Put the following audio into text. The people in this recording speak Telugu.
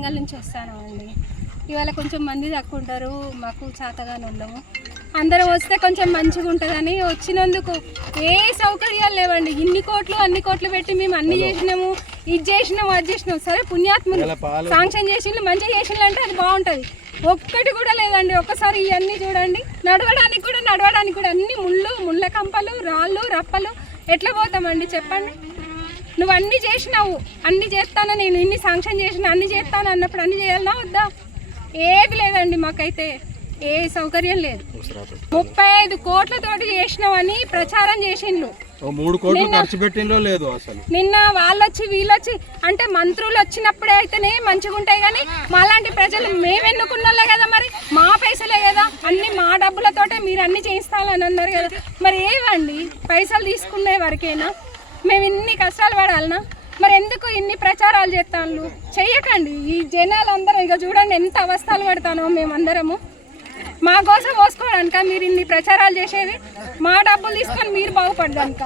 వరంగల్ నుంచి వస్తాను అండి. ఇవాళ కొంచెం మంది తక్కువ ఉంటారు మాకు చేతగానే ఉండము. అందరం వస్తే కొంచెం మంచిగా ఉంటుందని వచ్చినందుకు ఏ సౌకర్యాలు లేవండి. ఇన్ని కోట్లు అన్ని కోట్లు పెట్టి మేము అన్ని చేసినాము ఇది చేసినాము అది చేసినాము సరే పుణ్యాత్ములు శాంక్షన్ చేసిండ్రు మంచిగా చేసిండ్రు అంటే అది బాగుంటుంది. ఒక్కటి కూడా లేదండి. ఒక్కసారి ఇవన్నీ చూడండి. నడవడానికి కూడా నడవడానికి కూడా అన్ని ముళ్ళు ముళ్ళ కంపలు రాళ్ళు రప్పలు ఎట్లా పోతామండి చెప్పండి? నువ్వు అన్ని చేసినావు. అన్ని చేస్తాను నేను? ఇన్ని శాంక్షన్ చేసిన? అన్ని చేస్తాను అన్నప్పుడు అన్ని చేయాలనా వద్దా? ఏది లేదండి మాకైతే. ఏ సౌకర్యం లేదు. ముప్పై ఐదు కోట్లతోటి చేసినావని ప్రచారం చేసిండ్రు. ఓ మూడు కోట్లు ఖర్చు పెట్టిందో లేదు అసలు? నిన్న వాళ్ళొచ్చి వీళ్ళొచ్చి అంటే మంత్రులు వచ్చినప్పుడే అయితేనే మంచిగా ఉంటాయి కానీ మాలాంటి ప్రజలు మేము ఎన్నుకున్నోళ్ళే కదా మరి? మా పైసలే కదా. అన్ని మా డబ్బులతోటే మీరు అన్ని చేయిస్తాలని అన్నారు కదా. మరి ఏవండి? పైసలు తీసుకునే వరకేనా? మేము ఇన్ని కష్టాలు పడాలనా మరి ఎందుకు ఇన్ని ప్రచారాలు చేస్తాను చెయ్యకండి. ఈ జనాలు అందరూ ఇక చూడండి ఎంత అవస్థలు పడతానో మేమందరము. మా కోసం పోసుకోవడానిక మీరు ఇన్ని ప్రచారాలు చేసేది? మా డబ్బులు తీసుకొని మీరు బాగుపడడానిక?